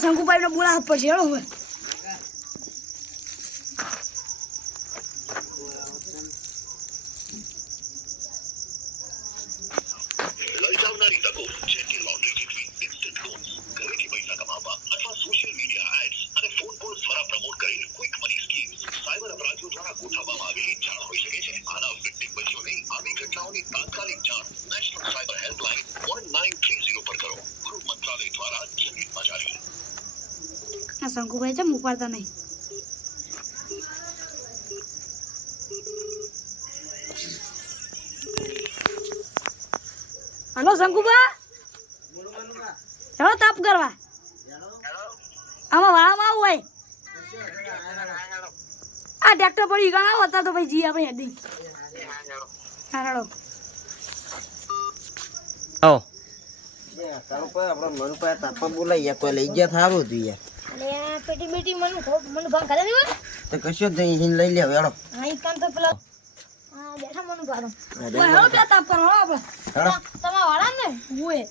શંકુભાઈ ને બોલાવ પડશે હેડો હવે લલચાવનારી તકો જેમ કે લોટરી જીતવી, ઇન્સ્ટન્ટ લોન્સ, ઘરેથી પૈસા કમાવવા અથવા સોશિયલ મીડિયા એડ્સ અને ફોન કોલ્સ દ્વારા પ્રમોટ કરીને ક્વિક મની સ્કીમ્સ સાયબર અપરાધીઓ દ્વારા ગોઠવવામાં આવેલી જાણ હોઈ શકે છે. આના વિક્ટિમ બનશો નહીં. આવી ઘટનાઓની તાત્કાલિક જાણ નેશનલ સાયબર હેલ્પલાઇન 1930 પર કરો. ગૃહ મંત્રાલય દ્વારા જનહિતમાં જારી. આ શંકુભાઈ ચમ ઉપાડતા નહીં હલો શંકુભા હેલો તાપ કરવા આમાં વાળામાં આવું હોય આ ટ્રેક્ટર પડી ગણા હતા તો ભાઈ જી આપણે હેડી હારડો આવો તારો પર આપણો મન પર તાપા બોલાઈ યા કોઈ લઈ ગયા થારું તું યાર અલે પેટી બેટી મન ભાંગ કરે ને તો કશો જ નહીં લઈ લે હેડો હા ઈ કામ તો પેલા હા બેઠા મન ભારો ઓય હેલો બે તાપ કરવા આપણે તમા વાળા ને ઓય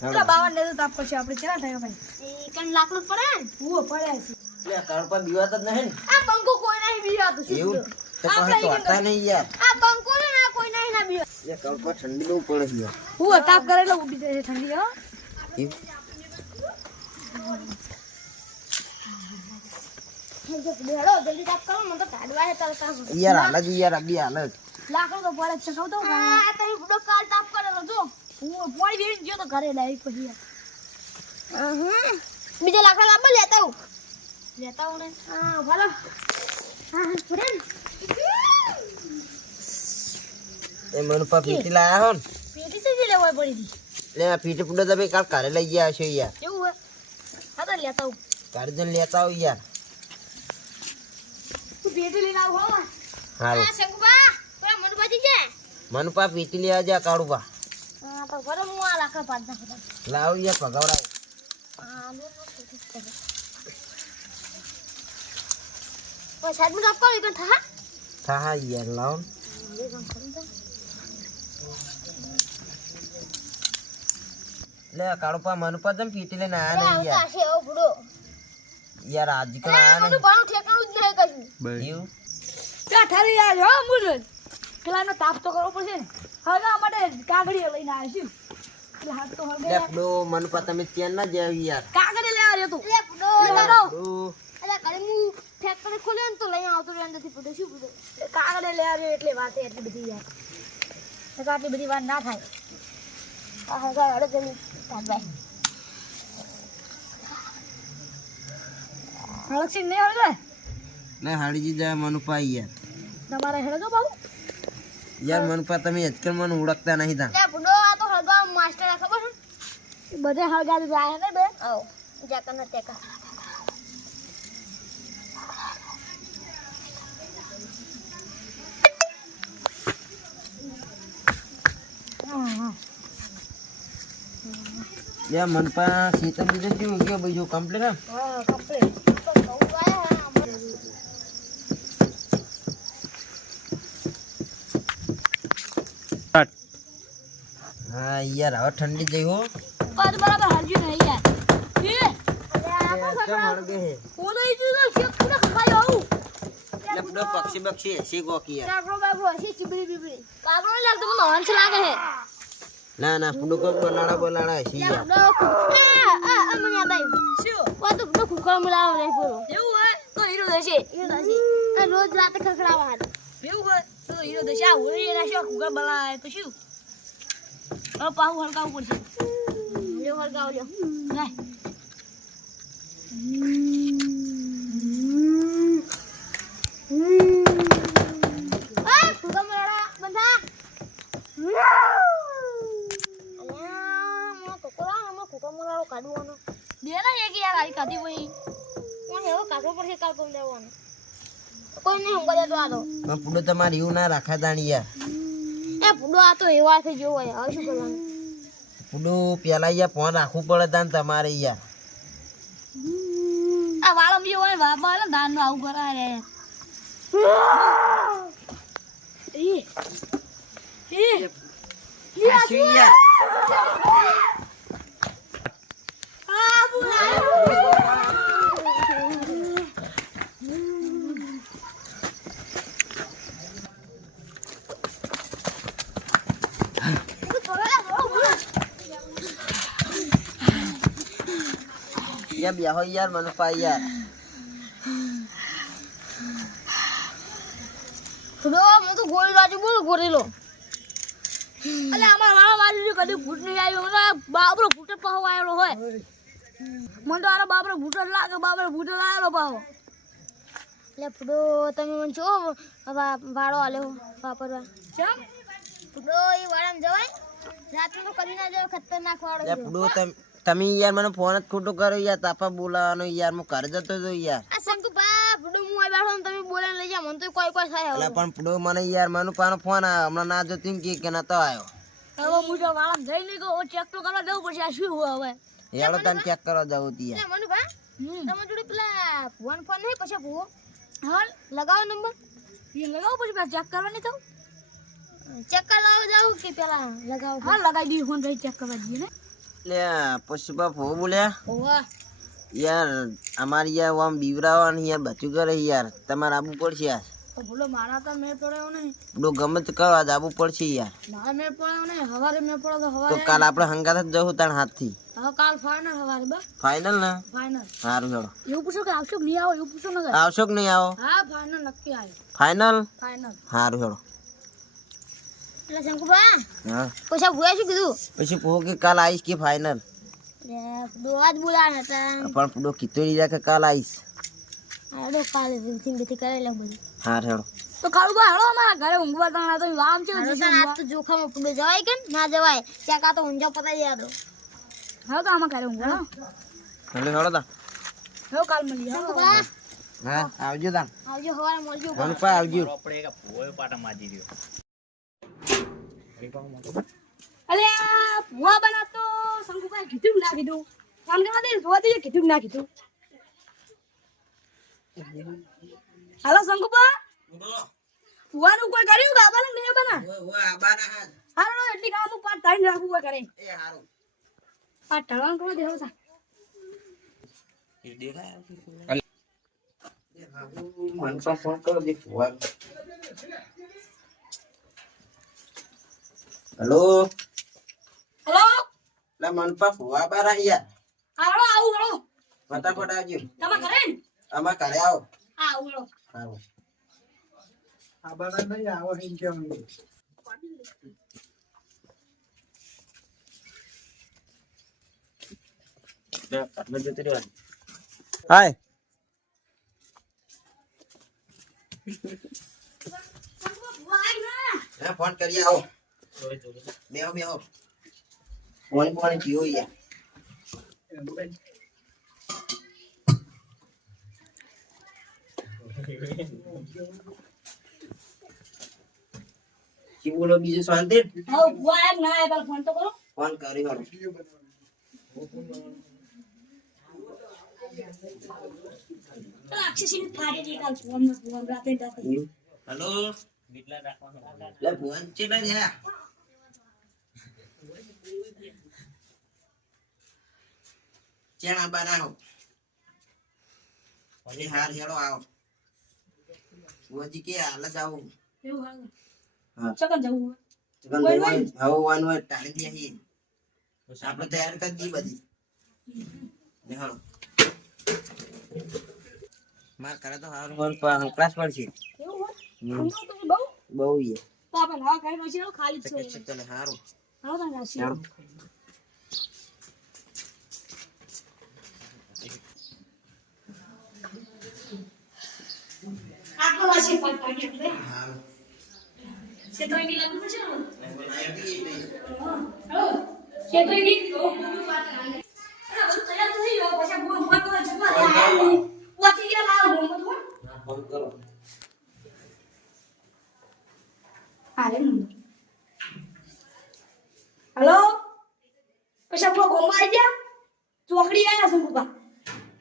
પેલા 52 ને તો તાપ પછી આપણે ચલા થયો ભાઈ ઈ કન લાકડું પડે ને ઓ પડ્યા છે લે તારો પર બીવાત જ નહીં આ બંકો કોઈ નહીં બીવાતું છે એવું તો કહે તો હતા નહીં યાર આ બંકો ને ના કોઈ નહીં ના બીવા લે તારો પર ઠંડી બહુ પડે છે યાર હું તાપ કરેલો ઉડી જાય ઠંડી હો હેડો જલ્દી તાપ કરો મને તો કાઢવા હે ચાલતા યાર હાલ જ યાર અબી હાલ જ લાકડો તો પડે છે કહું તો આ તને બડો કાલ તાપ કરેલો જો હું પાણી વેરી ગયો તો ઘરે લાવી પછી બીજા લાકડા લાંબા લેતા હું ને હા ભલો હા ફરે એ મન પર પીટી લાયા હો ને પેટી તો લેવા પડી હતી લે આ પીટી પુડો તમે કાલ ઘરે લઈ ગયા હશો યાર એવું હે હા તો લેતા હું ઘરે જઈને લેતા આવ યાર તું પેટી લઈને આવ હો હાલ હા શંકુબા પેલા મન બાજી છે મન પર પીટી લેવા જા કાળુબા હા તો ભલે હું આ લાકડા પાડતા હતા લાવ યાર ભગાવડાવ હા લો ઓય સાઈડ માં આપકો ઈકન થા થા યાર લાવ લે કાળુપા મન પર જમ પીટી લઈને આયા નહીં યાર છે ઓ બુડો યાર આજકલ આયા મને નહીં બાણું ઠેકાણું જ નહીં કશું એવું ત્યાં ઠારી આજ હો મુરલ પેલાનો તાપ તો કરવો પડશે ને હવે માટે કાગડીઓ લઈને આવ્યો છું એટલે હાથ તો હવે લે ફડો મન પર તમે ચેન ના જાવી યાર કાગડી લેવા રહ્યો તું લે બુડો ફડો અરે ઘરે હું ફેક્ટરી ખોલ્યો ને તો લઈને આવતો રહ્યો અંદરથી બુડો શું બુડો કાગડી લેવા રહ્યો એટલે વાત એટલી બધી યાર તો આટલી બધી વાત ના થાય આ હવે અડે જલ્દી તાપ ભાઈ હળક્ષી નહીં હળગે લે હાડીજી જાય મન પર યાર તમારે હળગો બાબુ યાર મન પર તમે આજકલ મન ઓળખતા નહીં તા લે બુડો આ તો હળગા માસ્ટર આ ખબર છે બધે હળગાવી જાય ને બે આવ જાકર ન ટેકા યાર મન પર સીતમ બીજો કેવું ગયો બીજો કમ્પ્લીટ હા હા કમ્પ્લીટ તો કહું આયા હા યાર હવે ઠંડી જઈ હો કદ બરાબર હાલજો ને યાર કેમ હળગે હે ઓલો ઈ જો શેક પૂરા ખવાયો આવું લે ફડો પક્ષી બક્ષી એસી ગોકી યાર કાગડો બાબુ હસી ચીબડી બીબડી કાગડો લાગતો મને હંસ લાગે હે ના ના ફડો કો બોલાડા એસી યાર મને યાદ આવ્યું શું ઓ તો બડો કુકર મુલાવ નહીં પૂરો એવું હે તો હીરો દેશે આ રોજ રાતે ખખડાવા હાથ એવું હે તો હીરો દેશે આ હોળી એના શું કુકર બલાય તો શું હવે પાહુ હળગાવવું પડશે લ્યો હળગાવ લ્યો જાય કુકર મુલાડા બંધા કાઢવાનો દે ને એક યાર આઈ કાઢી ભાઈ કોણ એવો કાઢવો પડશે કાલ કોમ લેવાનો કોઈ નહીં હું ગયો તો આ તો પણ પુડો તમારે એવું ના રાખા તાણી યાર એ પુડો આ તો એવા થઈ ગયો હોય હવે શું કરવાનું પુડો પેલા યાર ફોન રાખવું પડે તાન તમારે યાર આ વાળમ જે હોય બાબા ને દાન નું આવું કરાય રે આ યાર બેહો યાર મનુપા યાર થોડો હું તો ગોળી લાજી બોલ ગોરેલો અલે અમાર વાળા વાળી કદી ભૂત નહીં આવ્યો મને બાબરો ભૂત પાહો આવેલો હોય મને તો આરો બાબરો ભૂત લાગે બાબરો ભૂત આવેલો પાહો લે ફૂડો તમે મને જો ભાડો આલ્યો વાપરવા કેમ ફૂડો ઈ વાળામાં જવાય રાત્રે તો કદી ના જાવ ખતરનાક વાળો લે ફૂડો તમે યાર મને ફોન જ ખોટો કર્યો યાર તાપા બોલાવાનો યાર હું ઘર જતો તો યાર આ સંકુ બા ફૂડો હું આ બેઠો તમે બોલાને લઈ જા મને તો કોઈ થાય એટલે પણ ફૂડો મને યાર મનુપાનો ફોન આવ્યો હમણાં ના જો તીમ કે નતો આવ્યો હવે હું તો વાળામાં જઈને ગયો ચેક તો કરવા જવું પડશે આ શું હવે યાર તમે ચેક કરવા જાવ તી યાર મનુ બા તમે જોડે પેલા ફોન નહીં પછી ભૂવો હા લગાવો નંબર એ લગાવો પછી ચેક કરવાની તો ચેક કરવા જાવ કે પેલા લગાવો હા લગાવી દી ફોન ભાઈ ચેક કરવા દઈએ ને લે પુષ્પા ફો બોલ્યા ઓવા યાર અમારી યાર આમ બીવરાવાની યાર બચું કરે યાર તમારે આબુ પડશે યાર તો બોલો મારા તો મેળ પડ્યો નહીં બોલો ગમે તે કરો આજ આબુ પડશે યાર મારા મેળ પડ્યો નહીં હવારે મેળ પડ્યો તો તો હવારે કાલ આપણે હંગાત જ જવું તાણ હાથથી હવે કાલ ફાઇનલ હવારે બસ ફાઇનલ ને ફાઇનલ સારું ચલો એવું પૂછો કે આવશો કે નહીં આવો એવું પૂછો ને આવશો કે નહીં આવો હા ફાઇનલ નક્કી આવ્યો ફાઇનલ ફાઇનલ સારું ચલો એટલે શંકુબા હા પછી ભૂયા શું કીધું પછી પૂછો કે કાલ આવીશ કે ફાઇનલ દોવાજ બોલાના હતા પણ પૂડો કીધું નહીં કે કાલ આવીશ આડો કાલે થી કરી લે બધું હા હેડો તો કાળુબા હેડો અમારા ઘરે ઊંઘવા તાણા તો વામ છે આ તો જોખામાં પૂડે જવાય કે ના જવાય ત્યાં કા તો ઊંઝા પતાઈ દે દો હા તો આમાં ઘરે ઊંઘવા હેડો તા હેડો કાલ મળીએ શંકુબા હા આવજો તા આવજો હવારે મળજો મનુપા આવજો આપણે એક ભોય પાટા માજી રહ્યો અલે આ ભુવા બનાતો શંકુભાઈ કીધું ના કીધું કામ કરવા દે જોવા દે કીધું ના કીધું હાલો શંકુભા ભુવાનું કોઈ કર્યું ગાબાને નહીં બના હાલો એટલી કામ પાટ ટાઈમ રાખવું કોઈ કરે એ હારું પાટ ટાળવાનું કરવા દેવો તા મનુપા ફોન કરો દે હેલો હેલો લે મનપા ફુવા બાર યાર હાલો આવું હેલો ફટાફટ આવજો તમે ઘરે ને આમાં ઘરે આવો આવું હેલો સારું આ બડા નહીં આવો હિં કેમ હાય ફોન કરી આવો બેહો બેહો ફોન જીઓ યાર શું બોલો બીજું શાંતિ હા ભુવા ના આયા ફોન તો કરો ફોન કરી હાલો અક્ષયસિંહ થાળી દે કાલ ફોન રાતે હેલો લે ફોન ચેલા રહ્યા ચેણા બનાવો અરે હાર હેડો આવો વજી કે હાલ જ આવો એવું હાલ હા ચકન જવું ચકન દવાઈ હવે વાનું હોય ટાળી દે હી આપણે તૈયાર કરી દી બધી ને હાલો માર કરે તો હારું હોન પર ક્લાસ પર છે એવું હોય તો બહુ બહુ યે તો આપણે નવા ઘરે પછી ખાલી જ છે ચલે હારું હાલો તો રાશી ચાલો આટલો રાશી પાંચ પાકી એટલે હારું સેતોઈ લાગુ છે ને બનાવી દે હાલો સેતોઈ ની તો પાટ આલે અરે બધું તૈયાર થઈ ગયો પછી બોલ ફોન કરો જમવા લે વાથી ગયા લાવ હું બધું ફોન કરો આલે હેલો પછી આપણો ગોમા આવી ગયા ચોકડી આયા સંકુબા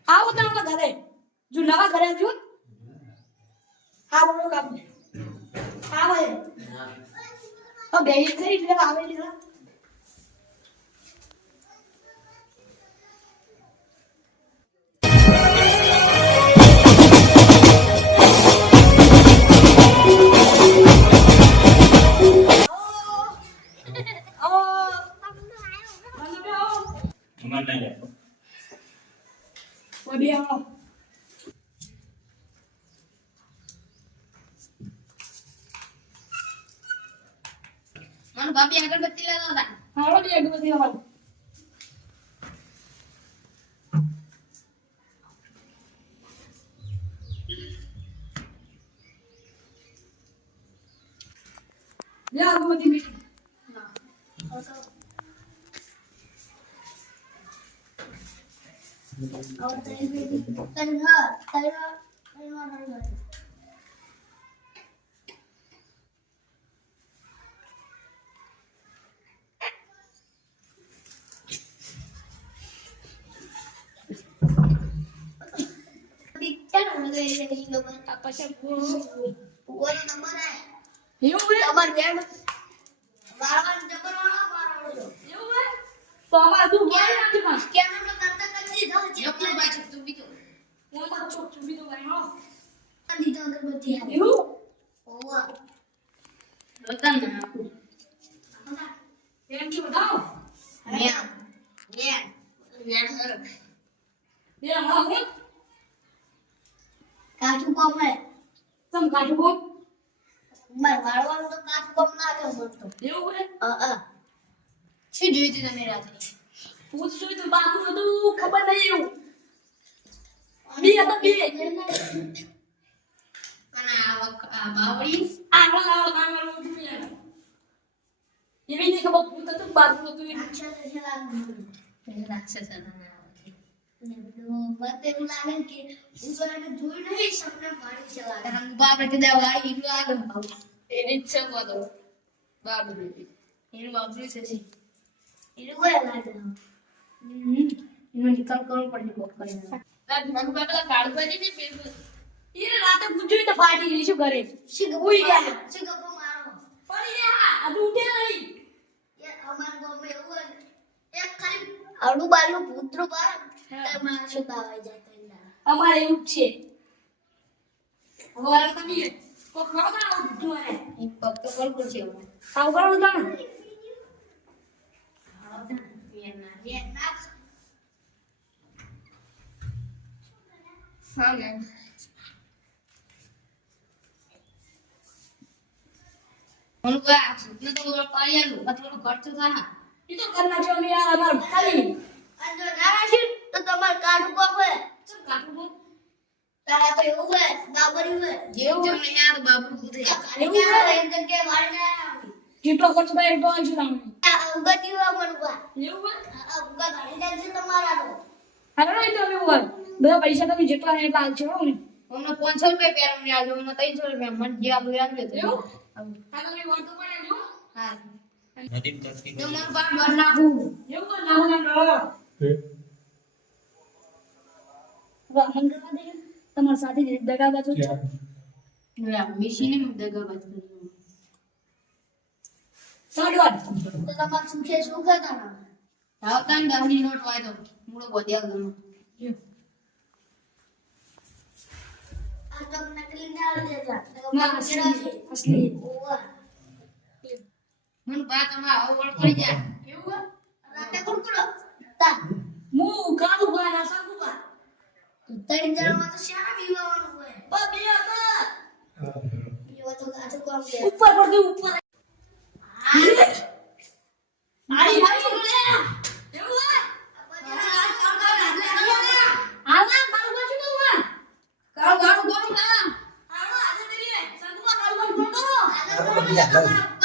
આવો તો આપણા ઘરે જો નવા ઘરે આવજો હા બોલો કામ હા ભાઈ હા બે ખરી એટલે આવે લીધા ઓય બે આવો મને બાપી અગરબત્તી લેતા હતા હાલો બે અગરબત્તી લાવો લે અગરબત્તી મી તો અમાર તું મારી નાખી માં મોહમ્મદ ચોક ચૂબી તો ભાઈ હો એવું રતન ના આપું એમ કે બતાવો બે હા હે કાચું કોમ હે તમ કાઢું કોમ માર વાળવાનું તો કાચું કોમ ના કે બોલતો એવું હે શું જોયું તું તમે રાત્રે પૂછ્યું તો બાપુ હતું ખબર નહીં એવું બે હતા બે અને આ બાવળી આગળ આવો કાંગળ ઉઠી એવી નહીં ખબર પૂછ હતું બાપુ હતું રાક્ષસ વાત એવું લાગે કે ઉસરાને જોઈ નહીં સપના પાડી ચલા રંગ બાપરે કે દવા ઈ લાગે એની જ છે તો બાબુ એનું બાબુ છે એનું કોઈ લાગે એનો નિકાલ કરવો પડે કોક કરીને રંગ બાપલા કાઢવા દે ને પેપર ઈ રાતે પૂછ્યું તો ફાટી ગઈ શું કરે ઉઈ ગયા સિગકો મારો પડી ગયા આ ઉઠે નહીં યાર અમાર ગામમાં એવું એક ખાલી આડું બાલું પુત્ર બાર તેમાં સુતાવાઈ જાય તંડા અમારે એવું જ છે હવે તમે કોક ખાવ ના ઉઠું હે ઈ પક્કો કોલ છે ખાવ કરો ના ઉનકા સુતને તો પાયાલું થોડું ખર્ચ થાય ઈ તો કરના છો મે યાર અમાર ખાલી અને જો ના છે તો તમાર કાઢું કોમ હે શું કાઢું કોમ તારા તો એવું હે બાબરી હે જેમ જેમ ને યાર બાબુ કુદે એવું હે? એમ જગ્યાએ વાળ ના જેટલો ખર્ચ થાય એટલો આંચું રામ આવી ઉગતી હોય મનવા એવું હે આ ઉગા ગાડી દે તમારા તો હાલો નહીં તો એવું હોય બધા પૈસા તમે જેટલા ને એટલા આલજો ને અમને 500 રૂપિયા પેરમ ને આજો અમને 300 રૂપિયા મન જે આબુ યાદ લે એવું હાલો ની વાત તો પડે જો હા નદીમ તસ્કી તો મન બાર બાર નાખું એવું કોઈ ના હોય ના રામન કરવા દે તમાર સાથે દગાબાજ છો લે મિશીને દગાબાજ કરી સાડવાડ તો તમાર સુખે સુખ હતા આવતા ને 10 ની નોટ વાય તો મૂળો બોધ્યા ગમ આ તો નકલી ના લેજા ના અસલી ઓવા મન બા તમા આવળ પડી જા એવું રાતે કુડકુડો તા હું કાળું બાના સંગુબા ત્રણ જણામાં તો શાના વિવાહવાનું હોય બા બે હતા વિવાહ તો કાચું કામ કે ઉપર પડતી ઉપર આઈ આઈ લે એવું હે આલા કાળું બાજુ તો હા કાળું કાળું ગોમ ના આલો આજે દેલી સંગુબા કાળું બાજુ તો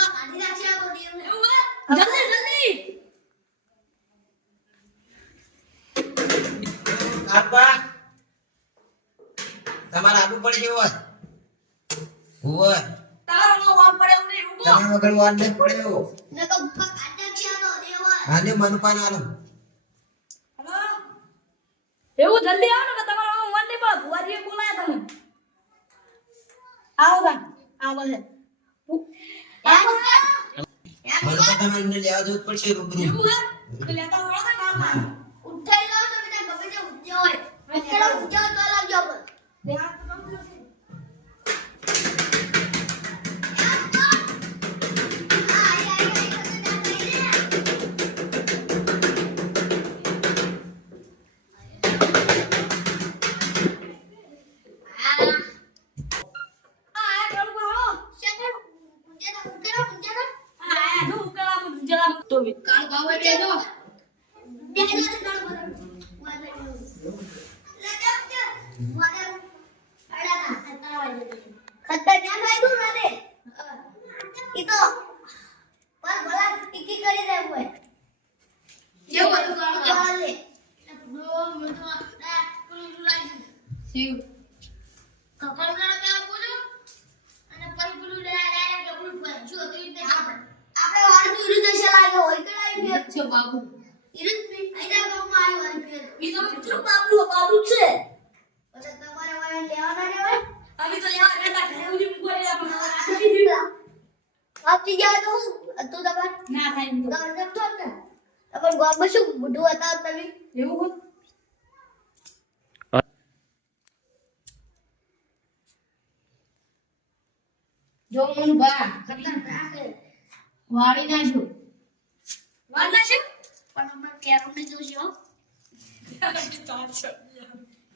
કાઢી રાખ્યા તો એવું હે જલ્દી જલ્દી આપા તમારે આબુ પડી ગયો હોય હોય તારો નો વામ પડે એવું નહીં ઉભો તમે વગર વાર નહીં પડ્યો ને તો કાઢી રાખ્યા તો દેવા આને મનપાન આલો હલો એવું જલ્દી આવો ને કે તમારો મન નહીં પડે ભુવાજીએ બોલાયા તમે આવો તા આવો છે મનપાન તમે એમને લેવા જવું જ પડશે રૂબરૂ એવું હે તો લેતા વાળો ને કામમાં ઉઠાઈ લાવ તો બેટા ગમે તે ઉઠ્યો હોય અત્યારે ઉઠ્યો તો લાવજો પર ત્યાં તો કામ નથી દેજો ખતરનાક આયુ ના દે ઈ તો પર ભલા ટીકી કરી દે હોય જે બધું કામ ચાલે બ્રો મને આ પેલું લાગી શિવ કપડા કામ બોલો અને પછી પેલું ડાયરેક્ટ લબડું પર જો તો ઈ આપણે વાળું ઈરુદ છે લાગ્યો હોય તો લાઈ ફેર છે બાબુ ઈરુદ આઈના ગામમાં આવ્યો અને ફેર ઈ તો કેટલું બાબુ છે પછી તમારે વાળા લેવાના રેવાય અમે તો લેવા રહેતા ઘરે ઉડી મૂકવા આપણે આપતી જાય તો તું દબાણ ના થાય તો દબતો ને પણ ગામમાં શું બુડું હતા તમે એવું હોત જો મન બા ખતરનાક વાળી નાખ્યો વાળ નાખ્યો પણ અમે કેરું ને જોશી હો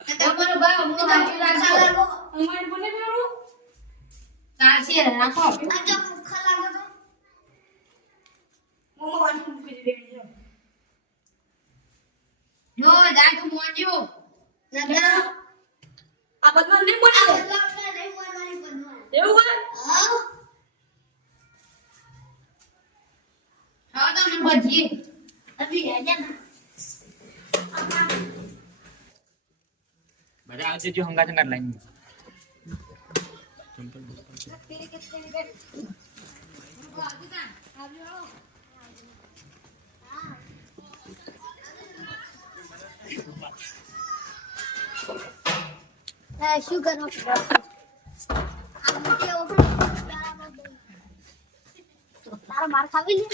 તમારો બા હું નાખી રાખો અમાર બોલે મેરું તાસી રાખો આ જો મુખા લાગો તો મોમો વાળી મૂકી દે જો દાદુ મોજો નગડા આ બદમાન નહીં બોલે નહીં બોલવાની બદમાન એવું હોય હા તો મને બજી અભી આજા ના બધા આવશે જો હંગા સંગા લાઈન શું કરો તારો માર ખાવી લે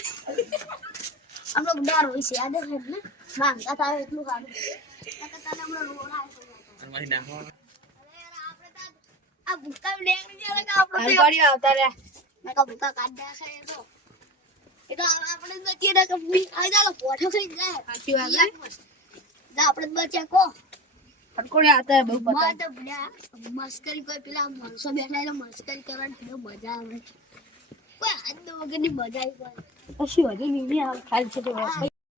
હમણાં ડર હોય છે યાદ છે ને માંગતા તારે એટલું ખાધું તને હમણાં રોડ મારી નાખો આ ભૂકા લેંગડી જાય કે આપણે ગાડી આવતા રે મેં કા ભૂકા કાઢ દે છે એ તો આપણે બચી ને કંપની આઈ જાલો પોઠો થઈ જાય સાચી વાત છે ના આપણે બચે કો ફટકોડે આવતા બહુ પતા મત ભડ્યા મસ્કરી કોઈ પેલા માણસો બેઠા એટલે મસ્કરી કરવાની બહુ મજા આવે કોઈ હાથ દો વગરની મજા આવી પછી વધુ નહીં આવે ખાલી છે તો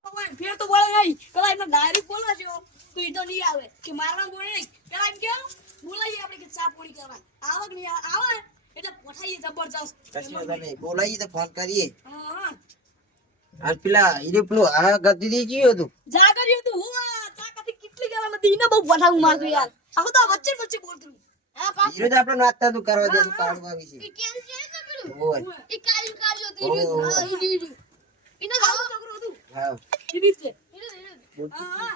ભગવાન ફેર તો બોલે નહીં પેલા એમને ડાયરેક્ટ બોલો છો તો ઈ તો નહીં આવે કે મારવા બોલે નહીં પેલા એમ કેવું બોલાઈએ આપણે કે ચા પોણી કરવા આવક નહીં આવે એટલે પોઠાઈએ જબરજસ્ત કશું વાંધો નહીં બોલાઈએ તો ફોન કરીએ હા અને પેલા ઈને પેલું આ ગદ્દી દી ગયું હતું જાગર્યું તું હું આ ચા કાથી કેટલી ગરમ હતી ઈને બહુ પોઠાવું મારતું યાર આખો તો વચ્ચે વચ્ચે બોલતું હા પા હીરો તો આપણે નાસ્તા તું કરવા દે તું કાઢવા વિશે એ કેમ છે ને પેલું ઓય એ કાળી કાળી હતી ઓહ. ઈ ઈ ઈ ઈને આવું છોકરું હતું હા ઈ છે બોલ. હા